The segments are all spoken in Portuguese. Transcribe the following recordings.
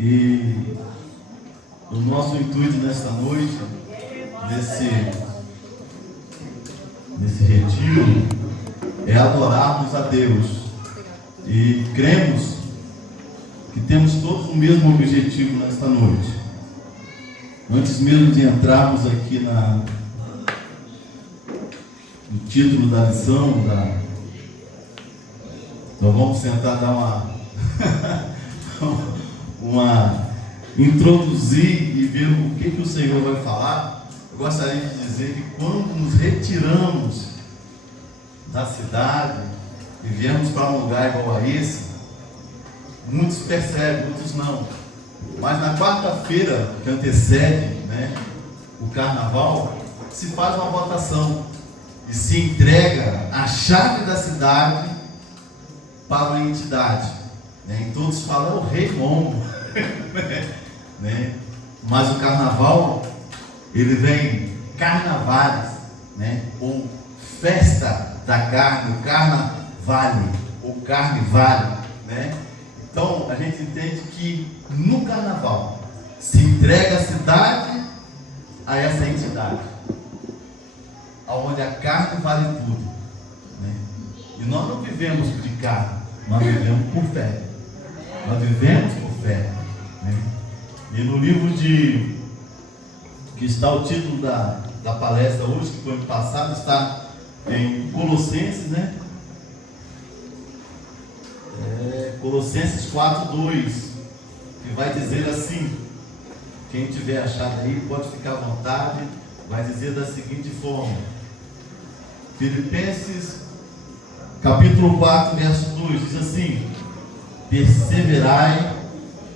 E o nosso intuito nesta noite, nesse retiro, é adorarmos a Deus. E cremos que temos todos o mesmo objetivo nesta noite. Antes mesmo de entrarmos aqui no título da lição, nós vamos tentar dar introduzir e ver o que o Senhor vai falar. Eu gostaria de dizer que quando nos retiramos da cidade e viemos para um lugar igual a esse, muitos percebem, muitos não. Mas na quarta-feira que antecede, o carnaval, se faz uma votação e se entrega a chave da cidade para uma entidade. E todos falam, é o Rei Momo. Mas o carnaval, ele vem carnavales, ou festa da carne, o carnavale, ou carnevale, Então a gente entende que no carnaval se entrega a cidade a essa entidade, onde a carne vale tudo, E nós não vivemos de carne, nós vivemos por fé. Nós vivemos por fé, E no livro que está o título da palestra hoje, que foi ano passado, está em Colossenses, Colossenses 4:2, que vai dizer assim, quem tiver achado aí pode ficar à vontade, vai dizer da seguinte forma: Filipenses capítulo 4, verso 2, diz assim: perseverai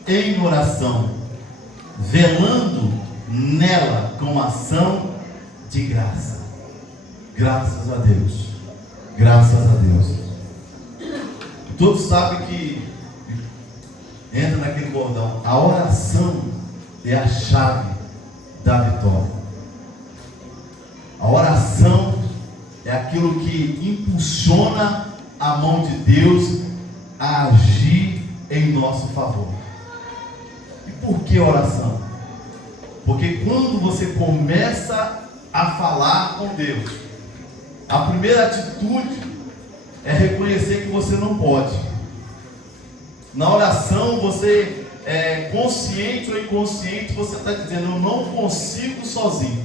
em oração, velando nela com ação de graça. Graças a Deus, graças a Deus. Todos sabem que entra naquele bordão, a oração é a chave da vitória. A oração é aquilo que impulsiona a mão de Deus a agir em nosso favor. E por que oração? Porque quando você começa a falar com Deus, a primeira atitude é reconhecer que você não pode. Na oração, você consciente ou inconsciente, você está dizendo, eu não consigo sozinho,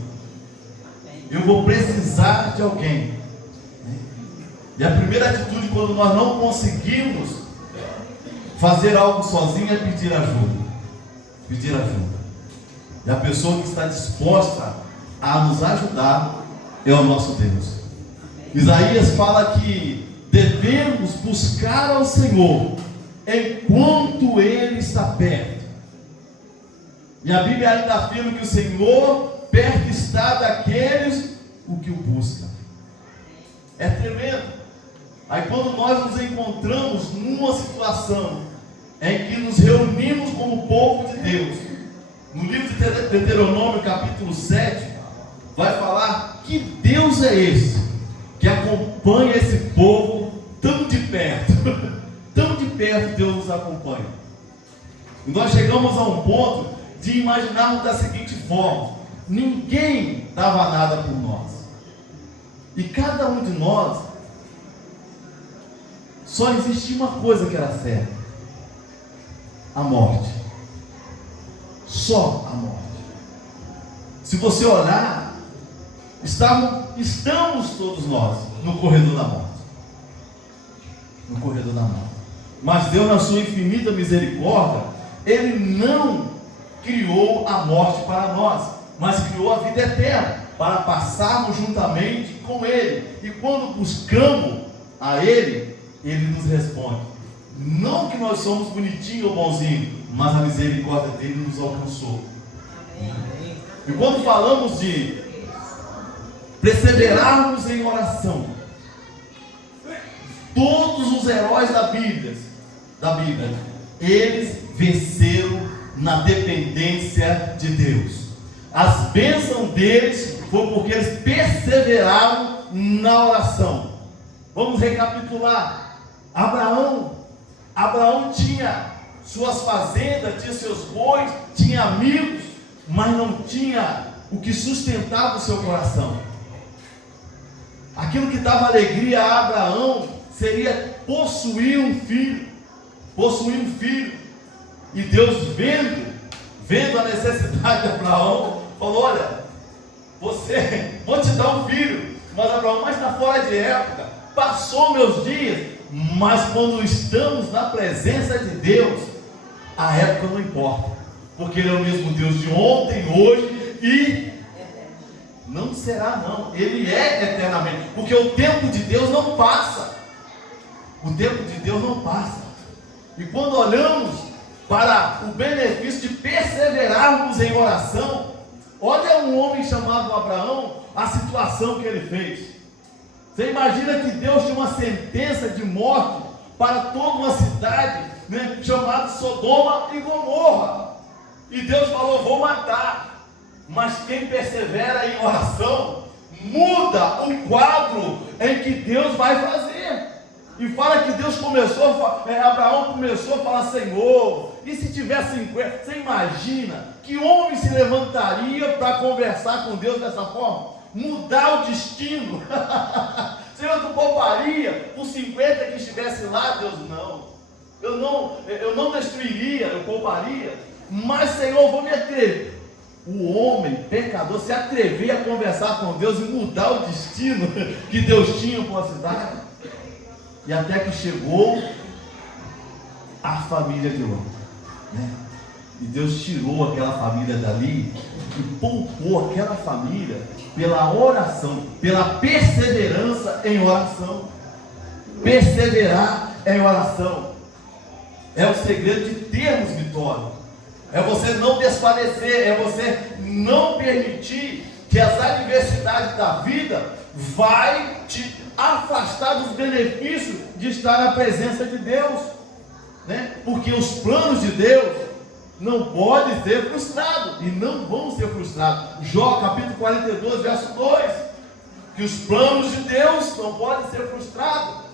eu vou precisar de alguém. E a primeira atitude, quando nós não conseguimos fazer algo sozinho, é pedir ajuda. Pedir ajuda. E a pessoa que está disposta a nos ajudar é o nosso Deus. Isaías fala que devemos buscar ao Senhor enquanto Ele está perto. E a Bíblia ainda afirma que o Senhor perto está daqueles o que o buscam. É tremendo. Aí quando nós nos encontramos numa situação em que nos reunimos como povo de Deus, no livro de Deuteronômio capítulo 7, vai falar que Deus é esse que acompanha esse povo tão de perto. Tão de perto Deus nos acompanha. E nós chegamos a um ponto de imaginarmos da seguinte forma: ninguém dava nada por nós, e cada um de nós só existia uma coisa que era certa: a morte. Só a morte. Se você olhar, estamos todos nós no corredor da morte. No corredor da morte. Mas Deus, na sua infinita misericórdia, Ele não criou a morte para nós, mas criou a vida eterna, para passarmos juntamente com Ele. E quando buscamos a Ele, Ele nos responde. Não que nós somos bonitinhos ou bonzinhos, mas a misericórdia dele nos alcançou. E quando falamos de perseverarmos em oração, todos os heróis da Bíblia, eles venceram na dependência de Deus. As bênçãos deles foi porque eles perseveraram na oração. Vamos recapitular. Abraão tinha suas fazendas, tinha seus bois, tinha amigos, mas não tinha o que sustentava o seu coração. Aquilo que dava alegria a Abraão seria possuir um filho. E Deus vendo a necessidade de Abraão, falou: olha, vou te dar um filho, mas Abraão, está fora de época, passou meus dias. Mas quando estamos na presença de Deus, a época não importa, porque Ele é o mesmo Deus de ontem, hoje e não será não, Ele é eternamente, porque o tempo de Deus não passa. O tempo de Deus não passa. E quando olhamos para o benefício de perseverarmos em oração, olha um homem chamado Abraão, a situação que ele fez. Você imagina que Deus tinha uma sentença de morte para toda uma cidade, né, chamada Sodoma e Gomorra. E Deus falou: vou matar. Mas quem persevera em oração muda o quadro em que Deus vai fazer. E fala que Deus Abraão começou a falar: Senhor, e se tiver 50? Você imagina que homem se levantaria para conversar com Deus dessa forma? Mudar o destino. Senhor, tu pouparia por 50 que estivesse lá? Deus, não. Eu não destruiria, eu pouparia. Mas, Senhor, eu vou me atrever. O homem pecador se atrever a conversar com Deus e mudar o destino que Deus tinha para a cidade. E até que chegou a família de Ló, né? E Deus tirou aquela família dali e poupou aquela família pela oração, pela perseverança em oração. Perseverar em oração é o segredo de termos vitória. É você não desfalecer, é você não permitir que as adversidades da vida vai te afastar dos benefícios de estar na presença de Deus, né? Porque os planos de Deus não podem ser frustrados, e não vão ser frustrados. Jó capítulo 42, verso 2, que os planos de Deus não podem ser frustrados.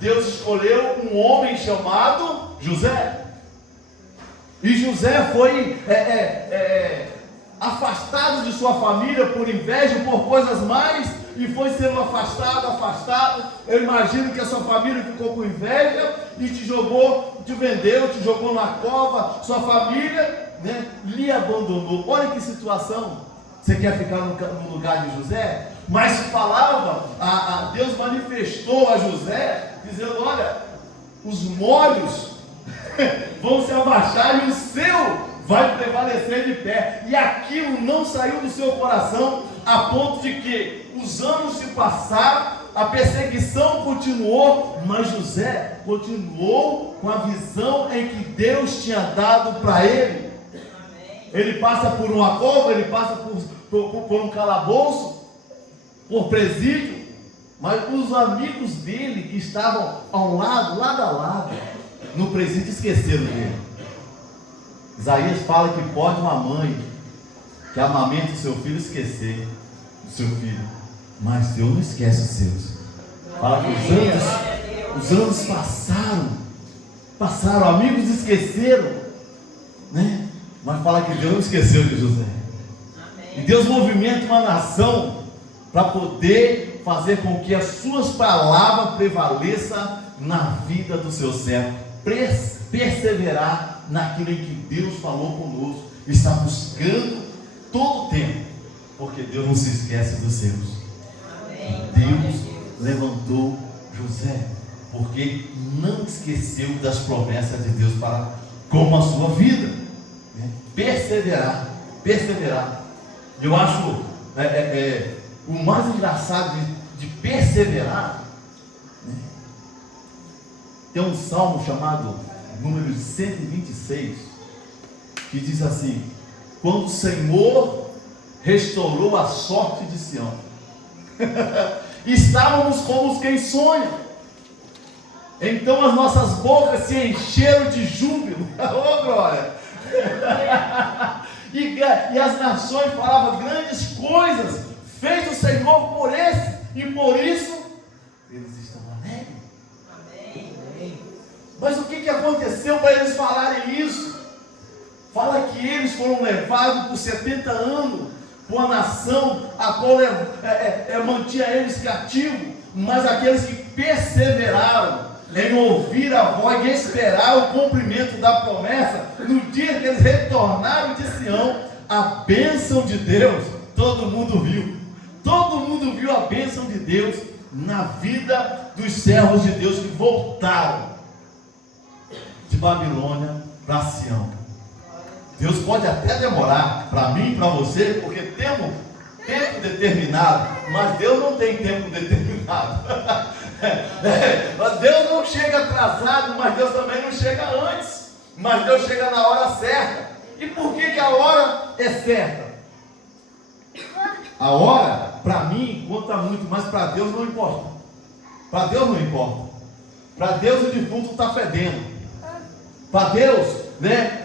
Deus escolheu um homem chamado José, e José foi afastado de sua família por inveja, por coisas mais, e foi sendo afastado. Eu imagino que a sua família ficou com inveja e te vendeu, te jogou na cova. Sua família, né, lhe abandonou. Olha que situação. Você quer ficar no lugar de José? Mas falava, Deus manifestou a José, dizendo: olha, os molhos vão se abaixar e o seu vai prevalecer de pé. E aquilo não saiu do seu coração, a ponto de que os anos se passaram, a perseguição continuou, mas José continuou com a visão em que Deus tinha dado para ele. Ele passa por uma cova, ele passa por um calabouço, por presídio, mas os amigos dele que estavam lado a lado, no presídio, esqueceram dele. Isaías fala que pode uma mãe que amamenta o seu filho esquecer do seu filho, mas Deus não esquece os seus. Fala que os anos passaram, amigos esqueceram, né? Mas fala que Deus não esqueceu de José. E Deus movimenta uma nação para poder fazer com que as suas palavras prevaleçam na vida do seu servo. Perseverar naquilo em que Deus falou conosco, está buscando todo o tempo, porque Deus não se esquece dos seus. Deus levantou José, porque não esqueceu das promessas de Deus para com a sua vida, né? Perseverar. Eu acho o mais engraçado de perseverar, né? Tem um salmo chamado número 126, que diz assim: quando o Senhor restaurou a sorte de Sião, estávamos como quem sonha, então as nossas bocas se encheram de júbilo. Oh, glória! E as nações falavam: grandes coisas fez o Senhor por esse, e por isso eles estão alegres. Mas o que aconteceu para eles falarem isso? Fala que eles foram levados por 70 anos por uma nação a qual mantinha eles cativos, mas aqueles que perseveraram em ouvir a voz e esperar o cumprimento da promessa, no dia que eles retornaram de Sião, a bênção de Deus, todo mundo viu. Todo mundo viu a bênção de Deus na vida dos servos de Deus que voltaram de Babilônia para Sião. Deus pode até demorar para mim e para você, porque temos tempo determinado, mas Deus não tem tempo determinado. Deus não chega atrasado, mas Deus também não chega antes, mas Deus chega na hora certa. E por que a hora é certa? A hora, para mim, conta muito, mas para Deus não importa. Para Deus não importa. Para Deus o defunto está fedendo. Para Deus, né,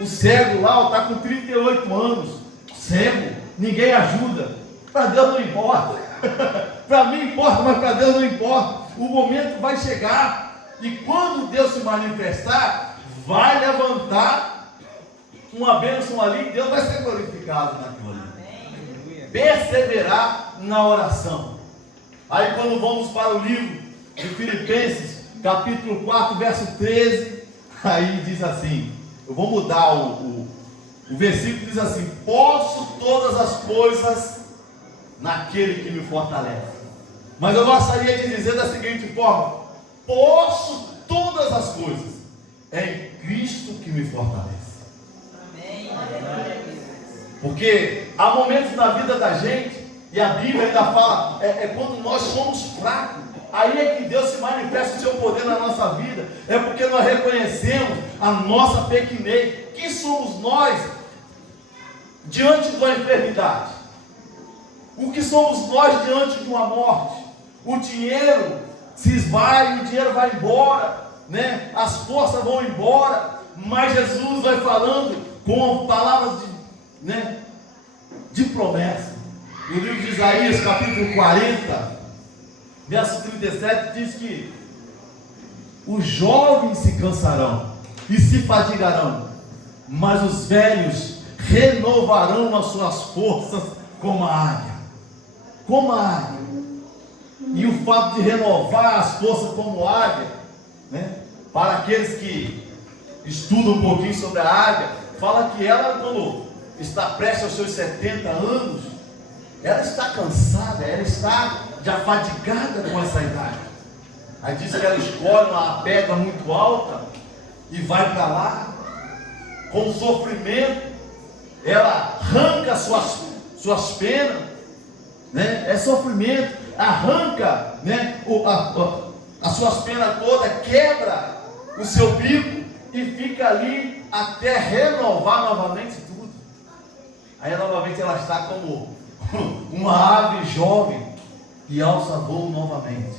o cego lá está com 38 anos, cego, ninguém ajuda. Para Deus não importa. Para mim importa, mas para Deus não importa. O momento vai chegar, e quando Deus se manifestar, vai levantar uma bênção ali, Deus vai ser glorificado naquilo ali. Perseverar na oração. Aí quando vamos para o livro de Filipenses, capítulo 4, verso 13, aí diz assim, eu vou mudar o versículo, diz assim: posso todas as coisas naquele que me fortalece. Mas eu gostaria de dizer da seguinte forma: posso todas as coisas em Cristo que me fortalece. Amém. Porque há momentos na vida da gente, e a Bíblia ainda fala, quando nós somos fracos, aí é que Deus se manifesta o seu poder na nossa vida. É porque nós reconhecemos a nossa pequenez. Quem somos nós diante de uma enfermidade? O que somos nós diante de uma morte? O dinheiro se esvai, o dinheiro vai embora, né? As forças vão embora, mas Jesus vai falando com palavras de promessa. No livro de Isaías, capítulo 40, verso 37, diz que os jovens se cansarão e se fadigarão, mas os velhos renovarão as suas forças como a águia. Como a águia. E o fato de renovar as forças como águia, né, para aqueles que estudam um pouquinho sobre a águia, fala que ela, quando está prestes aos seus 70 anos, ela está cansada, ela está já fadigada com essa idade. Aí diz que ela escolhe uma pedra muito alta e vai para lá, com sofrimento, ela arranca suas penas, né? É sofrimento, arranca, né, as suas penas todas, quebra o seu bico e fica ali até renovar novamente tudo. Aí novamente ela está como uma ave jovem que alça voo novamente.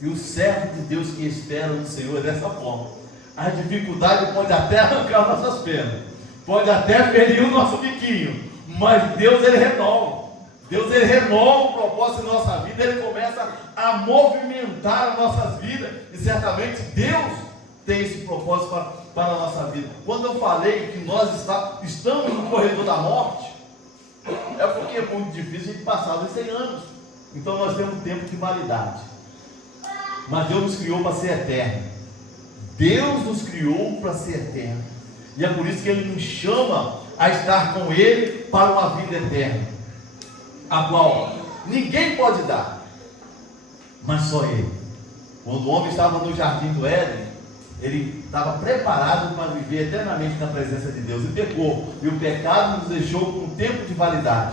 E o servo de Deus que espera no Senhor é dessa forma. A dificuldade pode até arrancar nossas penas, pode até ferir o nosso biquinho, mas Deus ele renova. Deus ele renova o propósito da nossa vida, ele começa a movimentar as nossas vidas, e certamente Deus tem esse propósito para a nossa vida. Quando eu falei que nós estamos no corredor da morte, é porque é muito difícil de passar dos 100 anos, então nós temos tempo de validade, mas Deus nos criou para ser eterno. Deus nos criou para ser eterno, e é por isso que Ele nos chama a estar com Ele para uma vida eterna, a qual ninguém pode dar, mas só Ele. Quando o homem estava no jardim do Éden, ele estava preparado para viver eternamente na presença de Deus, e pecou, e o pecado nos deixou com um tempo de validade.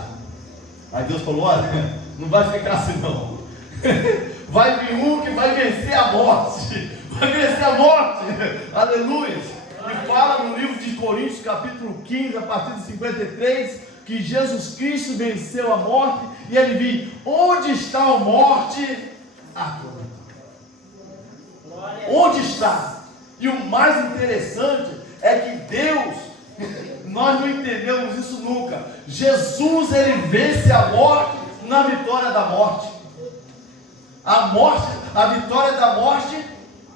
Aí Deus falou: olha, não vai ficar assim não, vai vir um que vai vencer a morte, vai vencer a morte, aleluia. E fala no livro de Coríntios, capítulo 15, a partir de 53, que Jesus Cristo venceu a morte, e ele viu: onde está a morte? A tua vitória. Onde está? E o mais interessante é que Deus, nós não entendemos isso nunca. Jesus ele vence a morte na vitória da morte. A vitória da morte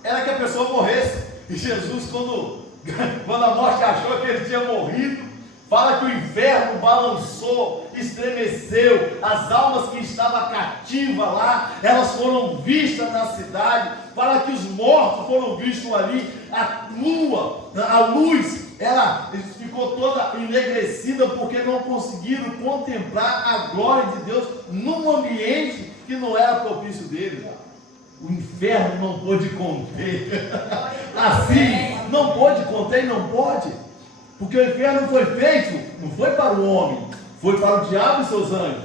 era que a pessoa morresse. E Jesus, quando a morte achou que ele tinha morrido, fala que o inferno balançou, estremeceu, as almas que estavam cativas lá, elas foram vistas na cidade. Fala que os mortos foram vistos ali, a luz, ela ficou toda enegrecida, porque não conseguiram contemplar a glória de Deus num ambiente que não era propício dele. O inferno não pôde conter. Assim, não pôde conter e não pode. Porque o inferno foi feito, não foi para o homem, foi para o diabo e seus anjos,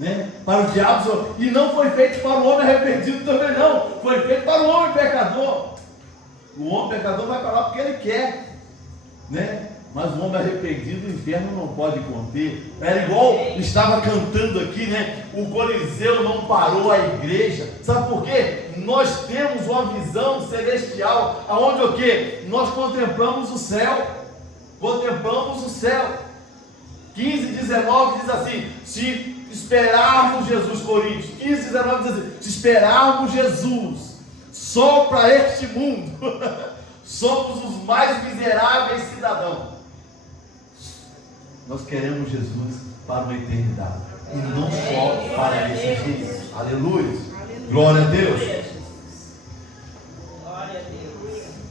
né? Para o diabo, e não foi feito para o homem arrependido também não, foi feito para o homem pecador. O homem pecador vai para lá porque ele quer, né? Mas o homem arrependido, o inferno não pode conter. Era igual estava cantando aqui, né? O Coliseu não parou a igreja. Sabe por quê? Nós temos uma visão celestial, aonde o quê? Nós contemplamos o céu. Contemplamos o céu. 15:19 diz assim: se esperarmos Jesus, Coríntios 15:19 diz assim: se esperarmos Jesus só para este mundo, somos os mais miseráveis cidadãos. Nós queremos Jesus para uma eternidade e não só para esses dias. Aleluia. Glória a Deus.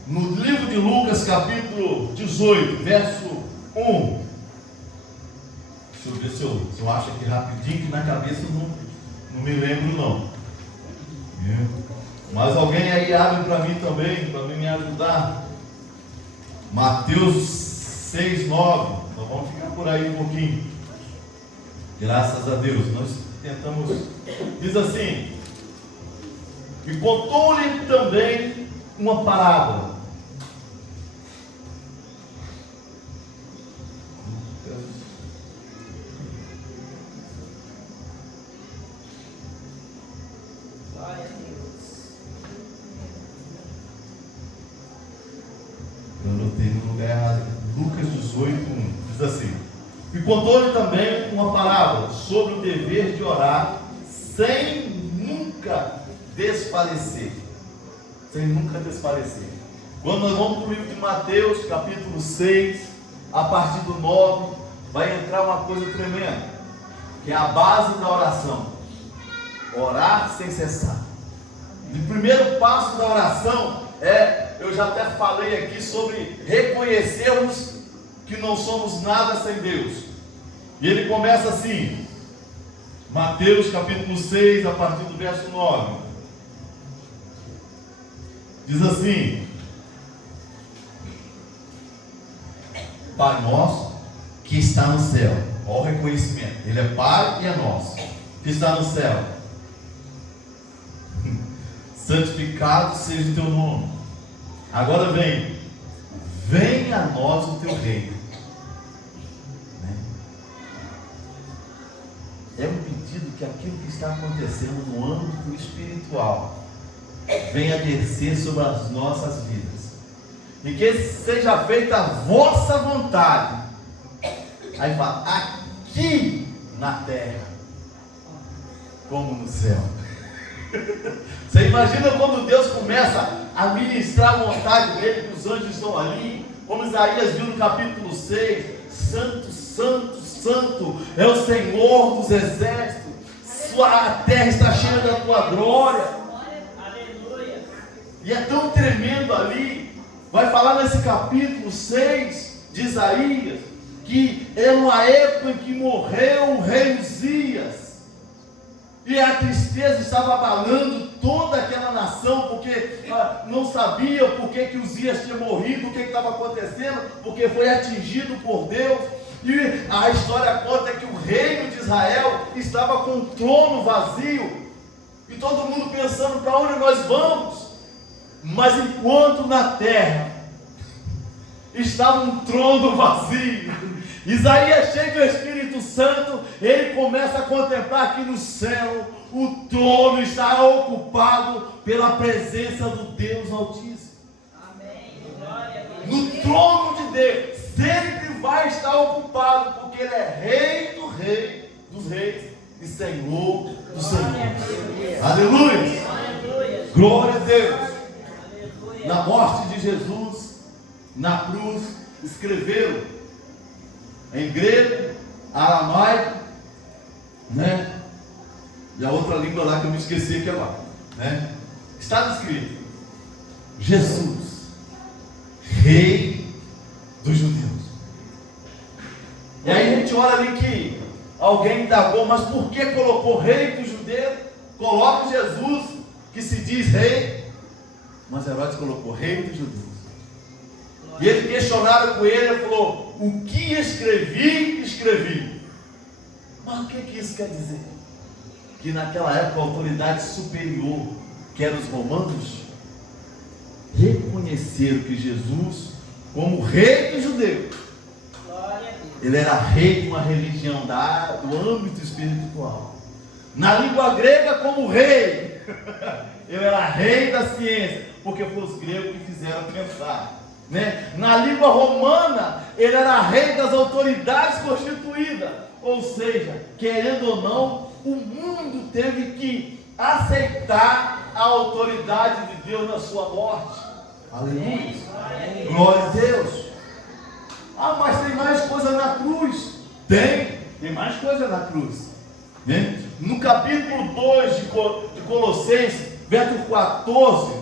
No livro de Lucas, capítulo 18, verso 1. Deixa eu ver se eu acho aqui rapidinho, que na cabeça não me lembro não. Mas alguém aí abre para mim também, para me ajudar. Mateus 6:9. Nós vamos ficar por aí um pouquinho. Graças a Deus. Nós tentamos. Diz assim: e contou-lhe também uma parábola. Eu anotei no lugar errado. Lucas 18:1 diz assim: e contou-lhe também uma parábola sobre o dever de orar sem nunca desfalecer. Sem nunca desfalecer. Quando nós vamos para o livro de Mateus, capítulo 6, a partir do 9, vai entrar uma coisa tremenda, que é a base da oração: orar sem cessar. O primeiro passo da oração eu já até falei aqui sobre reconhecermos que não somos nada sem Deus. E ele começa assim, Mateus capítulo 6, a partir do verso 9. Diz assim: Pai nosso que está no céu. Olha o reconhecimento. Ele é Pai e é nosso, que está no céu. Santificado seja o teu nome. Agora venha a nós o teu reino. É um pedido que aquilo que está acontecendo no âmbito espiritual venha descer sobre as nossas vidas, e que seja feita a vossa vontade. Aí fala: aqui na terra como no céu. Você imagina quando Deus começa a ministrar a vontade dele, que os anjos estão ali, como Isaías viu no capítulo 6: santo, santo, santo é o Senhor dos exércitos, a terra está cheia da tua glória. Aleluia. E é tão tremendo ali. Vai falar nesse capítulo 6 de Isaías que é uma época em que morreu o rei Uzias, e a tristeza estava abalando toda aquela nação, porque não sabia por que Uzias tinha morrido, o que estava acontecendo, porque foi atingido por Deus. E a história conta que o reino de Israel estava com o trono vazio, e todo mundo pensando: para onde nós vamos? Mas enquanto na terra estava um trono vazio, Isaías, cheio do Espírito Santo, ele começa a contemplar que no céu o trono está ocupado pela presença do Deus Altíssimo. Amém. No trono de Deus sempre vai estar ocupado, porque ele é rei dos reis e Senhor dos senhores. Aleluia. Glória a Deus. na cruz escreveram em grego, aramaico, né? E a outra língua lá que eu me esqueci aqui lá, né? Está escrito: Jesus, Rei dos Judeus. E aí a gente olha ali que alguém indagou, mas por que colocou Rei dos Judeus? Coloca Jesus, que se diz rei, mas Herodes colocou Rei dos Judeus. E eles questionaram com ele, ele falou: o que escrevi, escrevi. Mas o que isso quer dizer? Que naquela época a autoridade superior, que eram os romanos, reconheceram que Jesus, como Rei dos Judeus, ele era rei de uma religião do âmbito espiritual. Na língua grega, como rei, ele era rei da ciência, porque foi os gregos que fizeram pensar, né? Na língua romana, ele era rei das autoridades constituídas. Ou seja, querendo ou não, o mundo teve que aceitar a autoridade de Deus na sua morte. Aleluia. Glória a Deus. Ah, mas tem mais coisa na cruz. Tem mais coisa na cruz, né? No capítulo 2 de Colossenses, verso 14,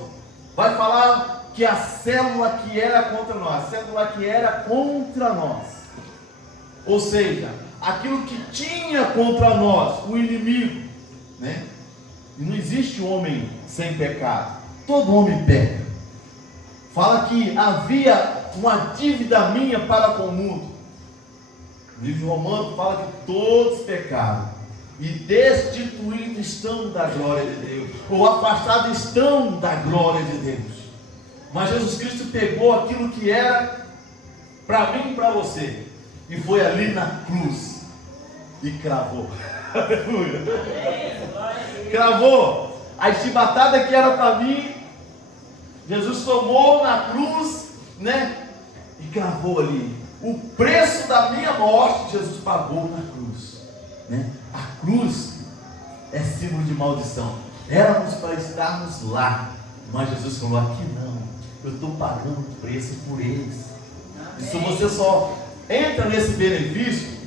vai falar que a célula que era contra nós, ou seja, aquilo que tinha contra nós, o inimigo, né? E não existe homem sem pecado, todo homem peca. Fala que havia uma dívida minha para com o mundo. O livro Romano fala que todos pecaram e destituídos estão da glória de Deus, ou afastados estão da glória de Deus. Mas Jesus Cristo pegou aquilo que era para mim e para você, e foi ali na cruz e cravou. Aleluia. Cravou a chibatada que era para mim. Jesus tomou na cruz, né? E cravou ali. O preço da minha morte, Jesus pagou na cruz, né? A cruz é símbolo de maldição. Éramos para estarmos lá, mas Jesus falou: aqui não, eu estou pagando o preço por eles. E se você só entra nesse benefício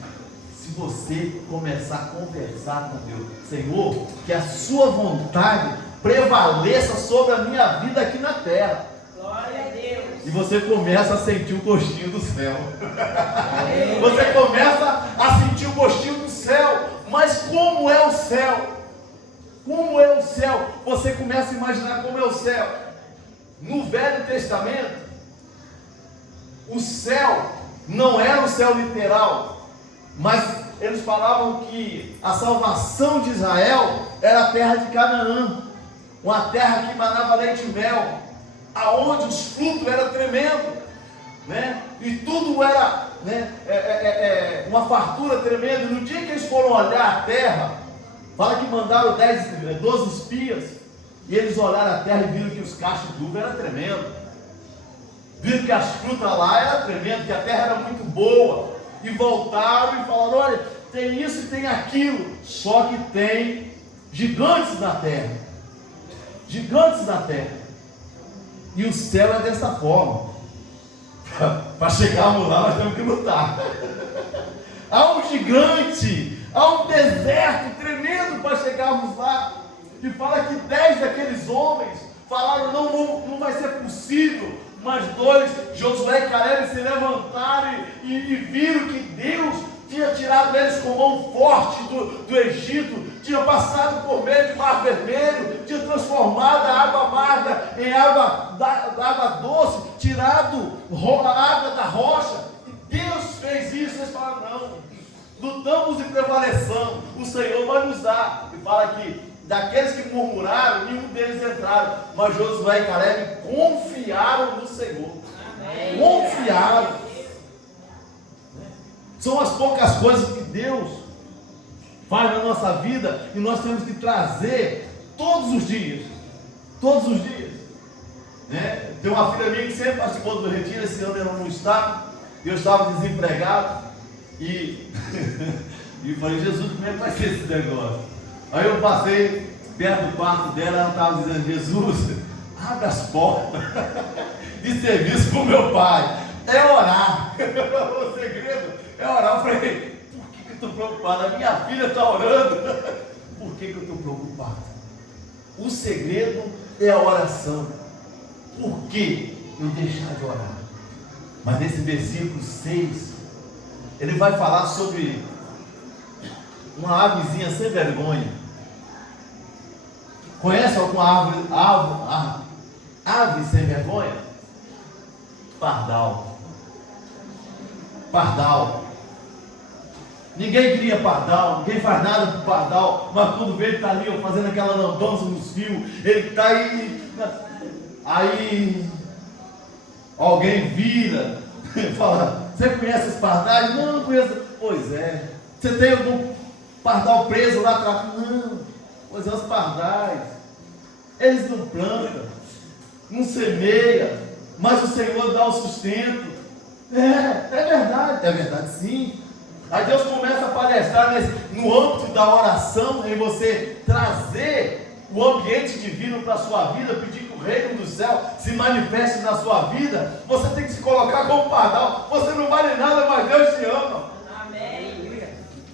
se você começar a conversar com Deus. Senhor, que a sua vontade prevaleça sobre a minha vida aqui na terra. Glória a Deus. E você começa a sentir o gostinho do céu. Você começa a sentir o gostinho do céu. Mas como é o céu? Como é o céu? Você começa a imaginar como é o céu. No Velho Testamento, o céu não era o céu literal, mas eles falavam que a salvação de Israel era a terra de Canaã, uma terra que manava leite e mel, aonde os frutos eram tremendos, né? E tudo era, né, uma fartura tremenda. No dia que eles foram olhar a terra, fala que mandaram 12 espias, e eles olharam a terra e viram que os cachos de uva eram tremendos, viram que as frutas lá eram tremendas, que a terra era muito boa, e voltaram e falaram: olha, tem isso e tem aquilo, só que tem gigantes na terra, gigantes na terra. E o céu é dessa forma. Para chegarmos lá, nós temos que lutar. Há um gigante, há um deserto tremendo para chegarmos lá. E fala que 10 daqueles homens falaram: não vai ser possível. Mas 2, Josué e Caleb, se levantaram e viram que Deus tinha tirado eles com mão forte do Egito, tinha passado por meio de Mar Vermelho, tinha transformado a água amarga em água doce, tirado a água da rocha. E Deus fez isso. Eles falaram: não, lutamos e prevalecemos, o Senhor vai nos dar. E fala que daqueles que murmuraram, nenhum deles entraram, mas Josué e Caleb confiaram no Senhor. Amém. Confiaram. São as poucas coisas que Deus faz na nossa vida e nós temos que trazer todos os dias. Todos os dias, né? Tem uma filha minha que sempre participou do retiro. Esse ano ela não está, eu estava desempregado e falei: Jesus, como é que vai ser esse negócio? Aí eu passei perto do quarto dela, ela estava dizendo: Jesus, abre as portas. de serviço para o meu pai? É orar. O segredo é orar. Eu falei, por que eu estou preocupado? A minha filha está orando. Por que eu estou preocupado? O segredo é a oração. Por que eu deixar de orar? Mas nesse versículo 6, ele vai falar sobre uma avezinha sem vergonha. Conhece alguma ave sem vergonha? Pardal. Pardal. Ninguém cria pardal, ninguém faz nada com pardal, mas quando vê ele está ali, fazendo aquela lambança nos fios, ele está aí alguém vira e fala, você conhece os pardais? Não, não conheço. Pois é. Você tem algum pardal preso lá atrás? Não. Pois é, os pardais, eles não plantam, não semeiam, mas o Senhor dá o sustento. É verdade sim. Aí Deus começa a palestrar no âmbito da oração, em você trazer o ambiente divino para a sua vida, pedir que o reino do céu se manifeste na sua vida. Você tem que se colocar como pardal. Você não vale nada, mas Deus te ama. Amém.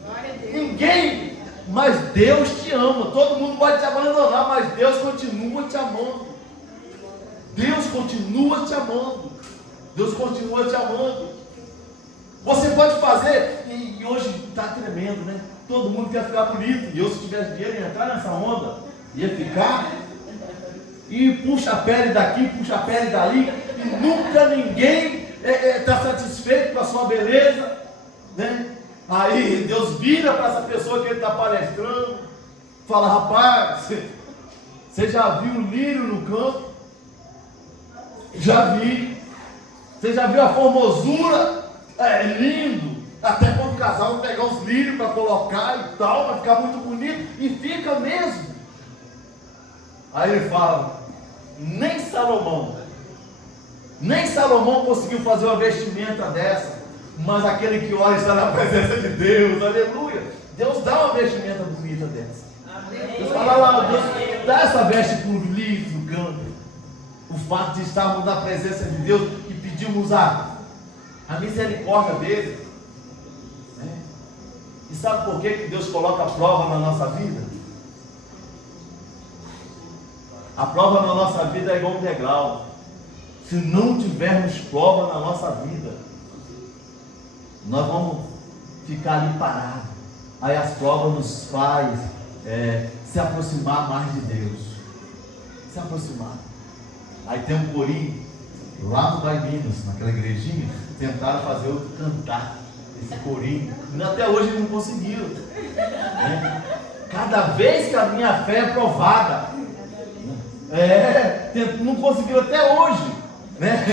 Glória a Deus. Ninguém, mas Deus te ama. Todo mundo pode te abandonar, mas Deus continua te amando. Deus continua te amando. Deus continua te amando. Você pode fazer, e hoje está tremendo, né? Todo mundo quer ficar bonito. E eu, se tivesse dinheiro, ia entrar nessa onda, ia ficar, e puxa a pele daqui, puxa a pele dali, e nunca ninguém está satisfeito com a sua beleza, né? Aí Deus vira para essa pessoa que ele está palestrando, fala, rapaz, você já viu o lírio no campo? Já vi. Você já viu a formosura? É lindo. Até quando o casal vai pegar os lírios para colocar e tal, vai ficar muito bonito. E fica mesmo. Aí ele fala, nem Salomão conseguiu fazer uma vestimenta dessa. Mas aquele que ora está na presença de Deus, aleluia. Deus dá uma vestimenta bonita dessa. Amém. Deus fala lá, Deus dá essa veste para os lírios do campo. O fato de estarmos na presença de Deus e pedimos a misericórdia dele. E sabe por que Deus coloca a prova na nossa vida? A prova na nossa vida é igual um degrau. Se não tivermos prova na nossa vida, nós vamos ficar ali parados. Aí as provas nos faz se aproximar mais de Deus. Se aproximar. Aí tem um corinho lá no Baiminos, naquela igrejinha, tentaram fazer outro cantar esse corinho. Até hoje eles não conseguiram. Né? Cada vez que a minha fé é provada, não conseguiram até hoje. Né?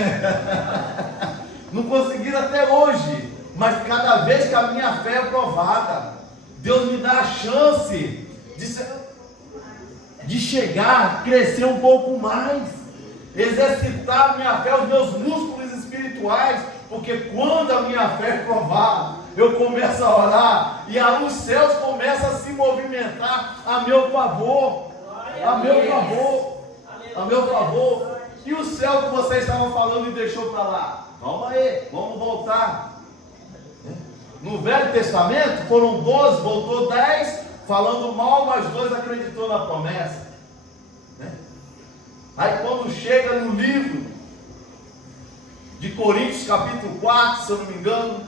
Não conseguiram até hoje. Mas cada vez que a minha fé é provada, Deus me dá a chance de chegar, crescer um pouco mais, exercitar a minha fé, os meus músculos espirituais, porque quando a minha fé é provada, eu começo a orar e os céus começam a se movimentar a meu favor, a meu favor, a meu favor. E o céu que você estava falando e deixou para lá? Calma aí, vamos voltar. No Velho Testamento foram 12, voltou 10 falando mal, mas 2 acreditou na promessa. Aí quando chega no livro de Coríntios capítulo 4, se eu não me engano,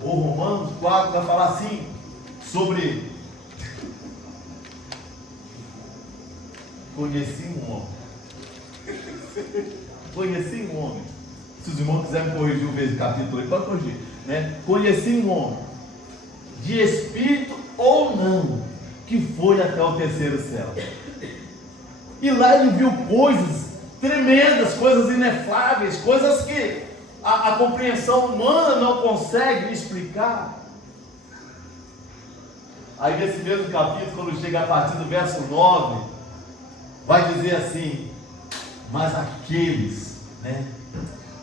ou Romanos 4, vai falar assim, sobre conheci um homem. Se os irmãos quiserem corrigir o capítulo aí, pode corrigir, né? Conheci um homem, de espírito ou não, que foi até o terceiro céu. E lá ele viu coisas tremendas, coisas inefáveis, coisas que a compreensão humana não consegue explicar. Aí nesse mesmo capítulo, quando chega a partir do verso 9, vai dizer assim,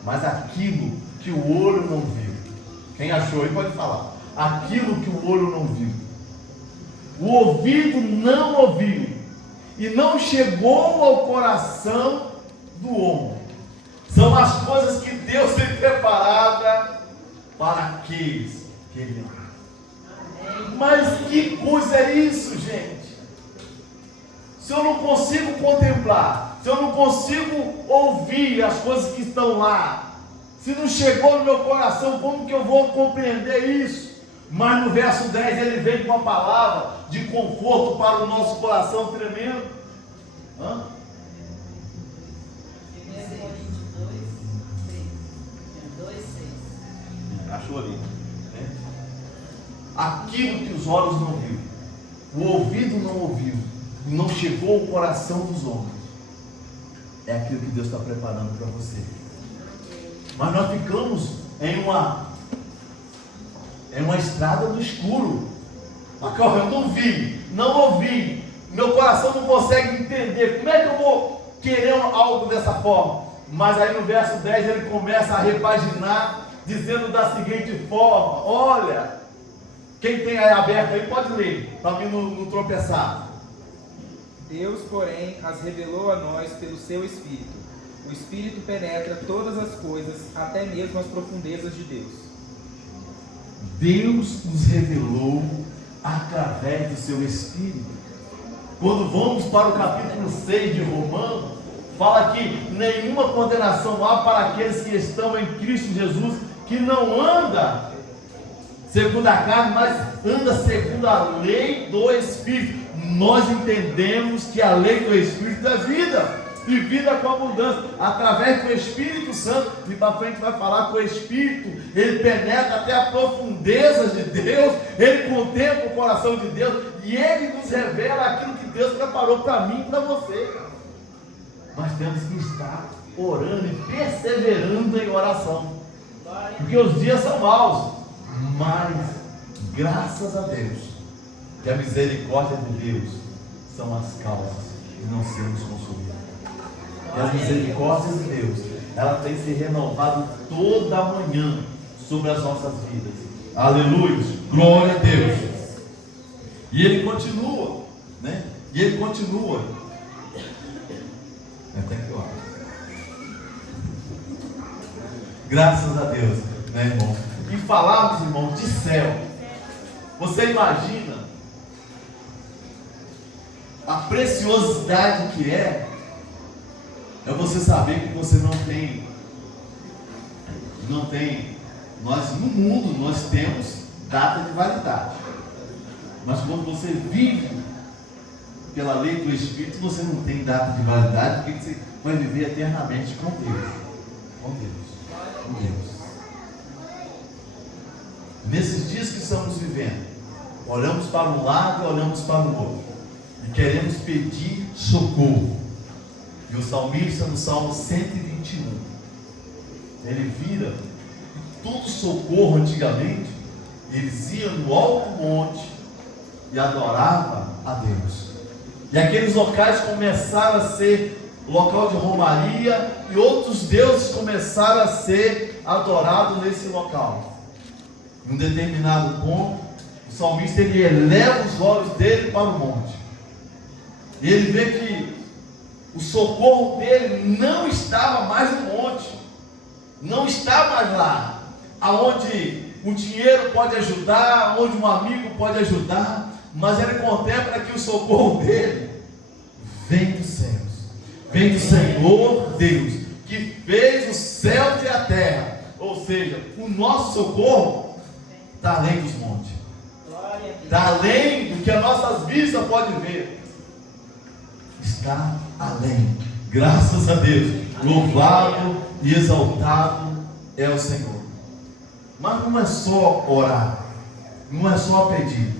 mas aquilo que o olho não viu. Quem achou aí pode falar. Aquilo que o olho não viu, o ouvido não ouviu, e não chegou ao coração do homem, São as coisas que Deus tem preparada para aqueles que Ele ama. Mas que coisa é isso, gente? Se eu não consigo contemplar, se eu não consigo ouvir as coisas que estão lá, se não chegou no meu coração, como que eu vou compreender isso? Mas no verso 10 ele vem com a palavra de conforto para o nosso coração tremendo. Hã? Achou ali, né? Aquilo que os olhos não viram, o ouvido não ouviu, e não chegou ao coração dos homens, é aquilo que Deus está preparando para você. Mas nós ficamos em uma estrada no escuro. Eu não vi, não ouvi, meu coração não consegue entender. Como é que eu vou querer algo dessa forma? Mas aí no verso 10 ele começa a repaginar, dizendo da seguinte forma: olha, quem tem aí aberto aí pode ler, para mim não tropeçar. Deus, porém, as revelou a nós pelo seu Espírito. O Espírito penetra todas as coisas, até mesmo as profundezas de Deus. Deus nos revelou através do seu Espírito. Quando vamos para o capítulo 6 de Romanos, fala que nenhuma condenação há para aqueles que estão em Cristo Jesus, que não anda segundo a carne, mas anda segundo a lei do Espírito. Nós entendemos que a lei do Espírito é vida, e vida com abundância, através do Espírito Santo. E para frente vai falar que o Espírito, ele penetra até a profundeza de Deus, ele contempla o coração de Deus, e ele nos revela aquilo que Deus preparou para mim e para você. Mas temos que estar orando e perseverando em oração, porque os dias são maus, mas graças a Deus que a misericórdia de Deus são as causas de não sermos consumidos. E as misericórdias de Deus, ela tem se renovado toda manhã sobre as nossas vidas. Aleluia, glória a Deus. E ele continua, né? E ele continua. Até que eu graças a Deus, né, irmão? E falarmos, irmão, de céu. Você imagina a preciosidade que é você saber que você não tem, nós no mundo nós temos data de validade, mas quando você vive pela lei do Espírito, você não tem data de validade, porque você vai viver eternamente com Deus, com Deus, com Deus. Nesses dias que estamos vivendo, olhamos para um lado e olhamos para o outro, e queremos pedir socorro. E o salmista, no Salmo 121, ele vira todo socorro antigamente, eles iam no alto monte e adoravam a Deus. E aqueles locais começaram a ser local de romaria, e outros deuses começaram a ser adorados nesse local. Em um determinado ponto, o salmista ele eleva os olhos dele para o monte, e ele vê que o socorro dele não estava mais no monte, não está mais lá, aonde o dinheiro pode ajudar, onde um amigo pode ajudar, mas ele contempla que o socorro dele vem dos céus, vem do Senhor Deus, que fez os céus e a terra. Ou seja, o nosso socorro está além dos montes, está além do que as nossas vistas podem ver, está além. Graças a Deus, louvado e exaltado é o Senhor. Mas não é só orar, não é só pedir.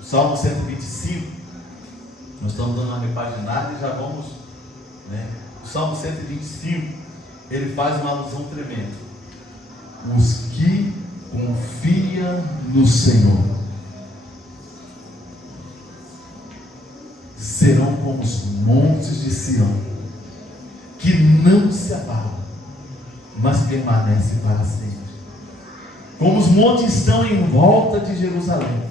O Salmo 125, nós estamos dando uma repaginada e já vamos, né? O Salmo 125, ele faz uma alusão tremenda: os que confiam no Senhor serão como os montes de Sião, que não se abalam, mas permanecem para sempre. Como os montes estão em volta de Jerusalém,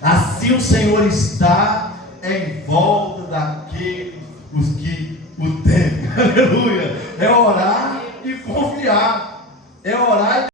assim o Senhor está em volta daqueles os que o temem. Aleluia! É orar e confiar. É orar e